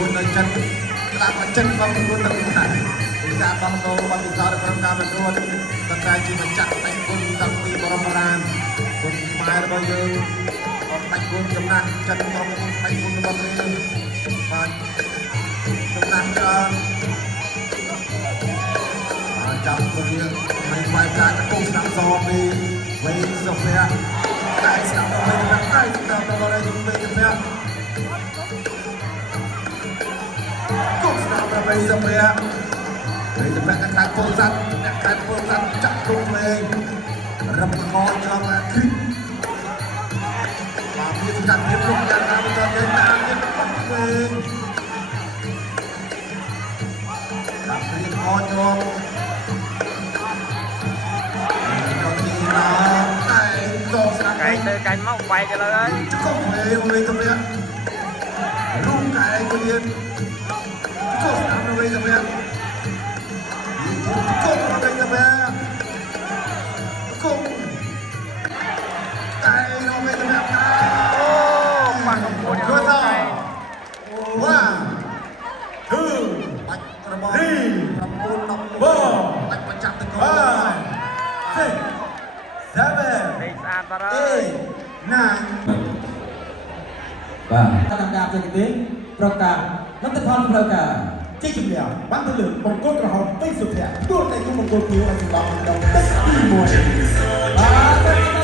ួននៅចិនក្តាប់ចិនបងប្អូនទៅតែចាបងប្អូនបានពិសោធន៍ក្នុងការប្រកួតប៉ុន្តែជាម្ចាស់ដៃគុណតាំងពីបរមរានគុណខ្មែររបស់យើងអត់ដៃគុណចំណាស់ចិនក្រុមដៃគុណរបស់យើងបាទចំណាស់ច្រើនចាប់ទៅវាមិនខ្វាយការកុំស្ដាប់សពីវេសុភ័ក្រតែស្ដាប់ទៅវិញតែស្ដាប់ទៅវិញទៅវិញគុំស្ដាប់ទៅវិញសុភ័ក្រពេលទៅតែកាត់ពលស័ព្ទអ្នកកាត់ពលស័ព្ទចាក់ទុំលេងរឹបកចង់អាគិបាទវាស្ដាប់ភាពលោកយ៉ាងណាមិនទៅយើងតាមយើងបាត់វិញតាមព្រៀងអញងcái máu quay cái lời không hề về tập luyện rung cái của nhiên không làm về tập luyện không về tập luyện không cái nó về tập luyện bằng một cột rồi sao one two three bạch bạch chặt từ five six seven eight nine បាទតាមការចេញទីប្រកាសលទ្ធផលប្រកាស ជ័យជំនះបានទៅលើបង្គោលក្រហមពេញសុភ័ក្រទួលតែគុំបង្គោលគៀវឲ្យសម្រាប់ដល់ទឹកទី1បាទ